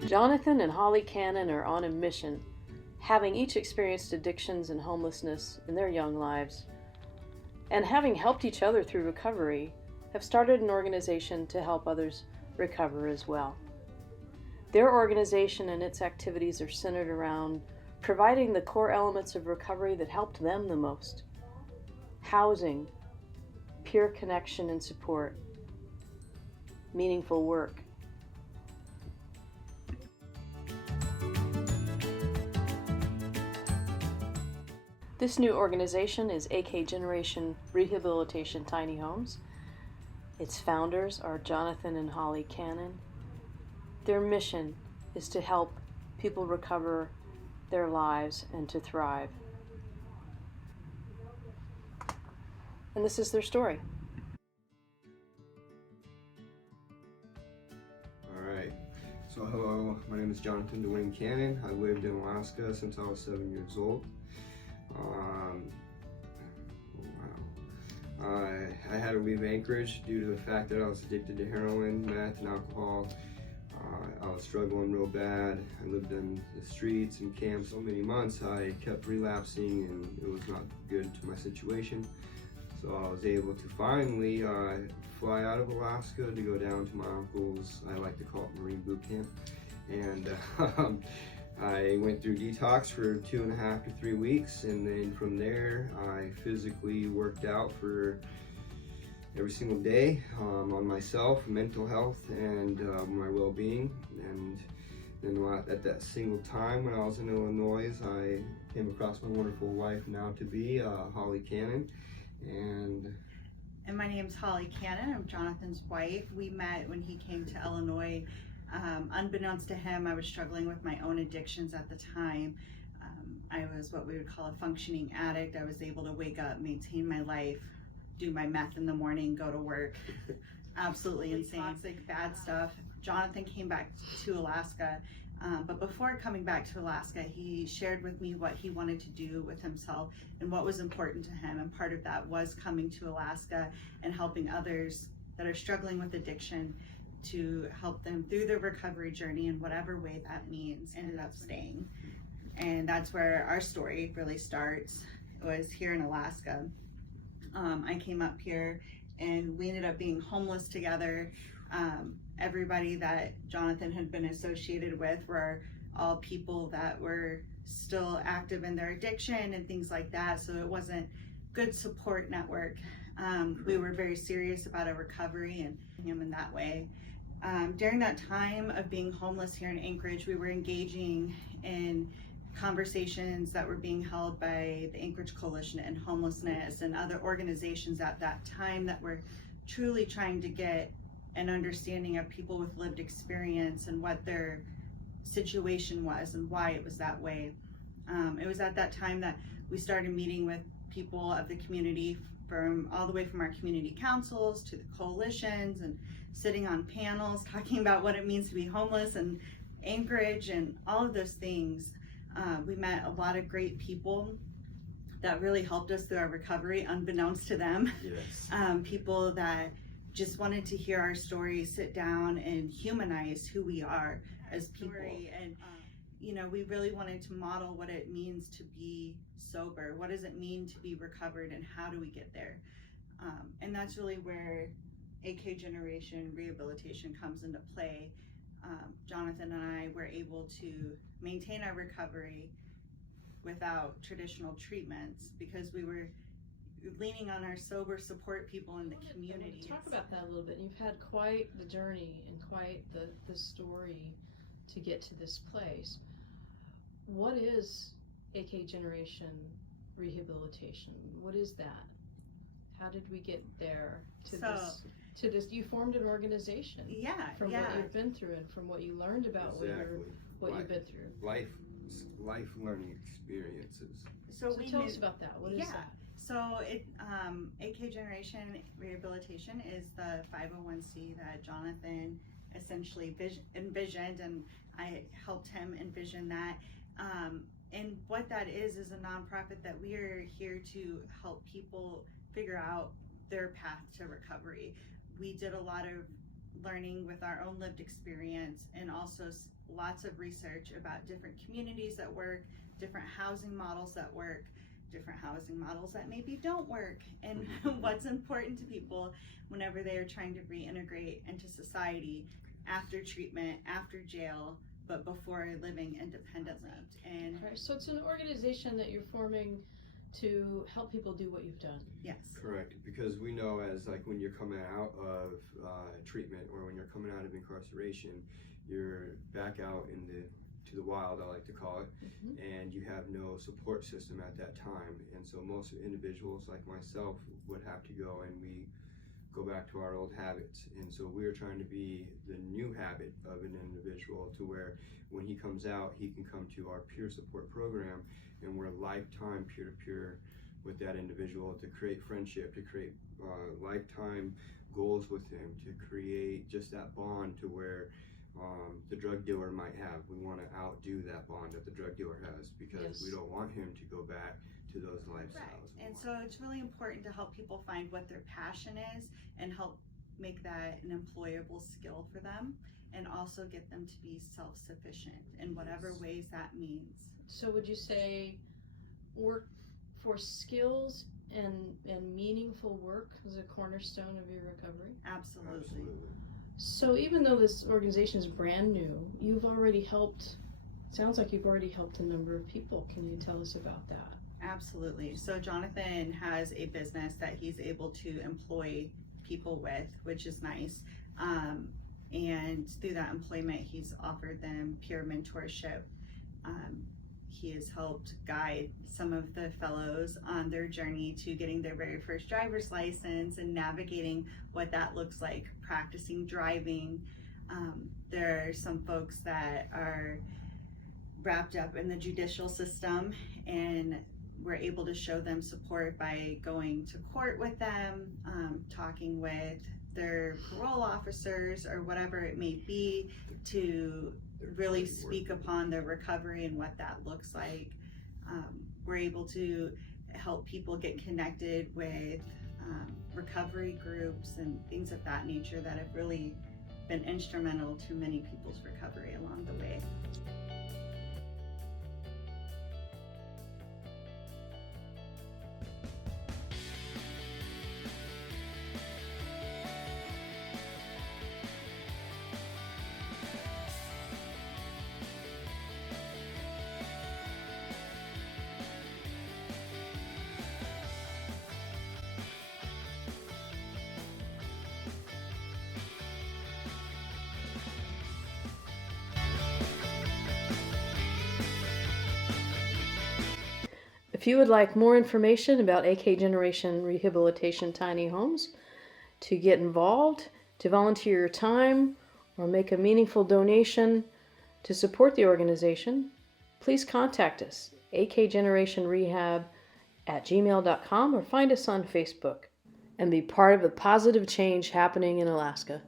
Jonathan and Holly Cannon are on a mission, having each experienced addictions and homelessness in their young lives, and having helped each other through recovery, have started an organization to help others recover as well. Their organization and its activities are centered around providing the core elements of recovery that helped them the most: housing, peer connection and support, meaningful work. This new organization is AKGR Rehabilitation Tiny Homes. Its founders are Jonathan and Holly Cannon. Their mission is to help people recover their lives and to thrive. And this is their story. Alright, so hello, my name is Jonathan Dwayne Cannon. I lived in Alaska since I was 7 years old. I had to leave Anchorage due to the fact that I was addicted to heroin, meth, and alcohol. I was struggling real bad. I lived in the streets and camps so many months. I kept relapsing and it was not good to my situation. So I was able to finally fly out of Alaska to go down to my uncle's, I like to call it Marine Boot Camp. And I went through detox for 2.5 to 3 weeks, and then from there I physically worked out for every single day on myself, mental health, and my well-being. And then at that single time when I was in Illinois, I came across my wonderful wife now to be, Holly Cannon. And my name's Holly Cannon. I'm Jonathan's wife. We met when he came to Illinois. Unbeknownst to him, I was struggling with my own addictions at the time. I was what we would call a functioning addict. I was able to wake up, maintain my life, do my meth in the morning, go to work. Absolutely insane, toxic, bad stuff. Jonathan came back to Alaska, but before coming back to Alaska, he shared with me what he wanted to do with himself and what was important to him. And part of that was coming to Alaska and helping others that are struggling with addiction, to help them through their recovery journey in whatever way that means. Ended up staying. And that's where our story really starts. It was here in Alaska. I came up here and we ended up being homeless together. Everybody that Jonathan had been associated with were all people that were still active in their addiction and things like that. So it wasn't good support network. We were very serious about our recovery and him in that way. During that time of being homeless here in Anchorage, we were engaging in conversations that were being held by the Anchorage Coalition and Homelessness and other organizations at that time that were truly trying to get an understanding of people with lived experience and what their situation was and why it was that way. It was at that time that we started meeting with people of the community, from all the way from our community councils to the coalitions, and sitting on panels talking about what it means to be homeless in Anchorage and all of those things. We met a lot of great people that really helped us through our recovery, unbeknownst to them. yes, People that just wanted to hear our story, sit down and humanize who we are as people. And you know, we really wanted to model what it means to be sober. What does it mean to be recovered, and how do we get there? And that's really where AKGR Rehabilitation comes into play. Jonathan and I were able to maintain our recovery without traditional treatments because we were leaning on our sober support people in the community. Talk about that a little bit. You've had quite the journey and quite the story to get to this place. What is AKGR Rehabilitation? What is that? How did we get there to this? You formed an organization. Yeah, from what you've been through and from what you learned about what you've been through. Life learning experiences. So tell us about that. What is that? So AKGR Rehabilitation is the 501c that Jonathan essentially envisioned, and I helped him envision that. And what that is a nonprofit that we are here to help people figure out their path to recovery. We did a lot of learning with our own lived experience, and also lots of research about different communities that work, different housing models that work, different housing models that maybe don't work, and what's important to people whenever they are trying to reintegrate into society after treatment, after jail, but before living independently. And Okay, so it's an organization that you're forming to help people do what you've done. yes, Correct, because we know as like when you're coming out of treatment or when you're coming out of incarceration, you're back out to the wild, I like to call it, and you have no support system at that time. And so most individuals like myself would have to go, and we go back to our old habits. And so we're trying to be the new habit of an individual, to where when he comes out, he can come to our peer support program, and we're lifetime peer-to-peer with that individual to create friendship, to create lifetime goals with him, to create just that bond to where the drug dealer might have. We want to outdo that bond that the drug dealer has, because we don't want him to go back to those lifestyles. right. And so it's really important to help people find what their passion is and help make that an employable skill for them, and also get them to be self-sufficient in whatever ways that means. So would you say work for skills and meaningful work is a cornerstone of your recovery? Absolutely. So even though this organization is brand new, you've already helped, sounds like you've already helped a number of people. Can you tell us about that? Absolutely. So Jonathan has a business that he's able to employ people with, which is nice. And through that employment, he's offered them peer mentorship. He has helped guide some of the fellows on their journey to getting their very first driver's license and navigating what that looks like, practicing driving. There are some folks that are wrapped up in the judicial system, and we're able to show them support by going to court with them, talking with their parole officers or whatever it may be, to really speak upon their recovery and what that looks like. We're able to help people get connected with recovery groups and things of that nature that have really been instrumental to many people's recovery along the way. If you would like more information about AK Generation Rehabilitation Tiny Homes, to get involved, to volunteer your time, or make a meaningful donation to support the organization, please contact us, akgenerationrehab@gmail.com, or find us on Facebook, and be part of the positive change happening in Alaska.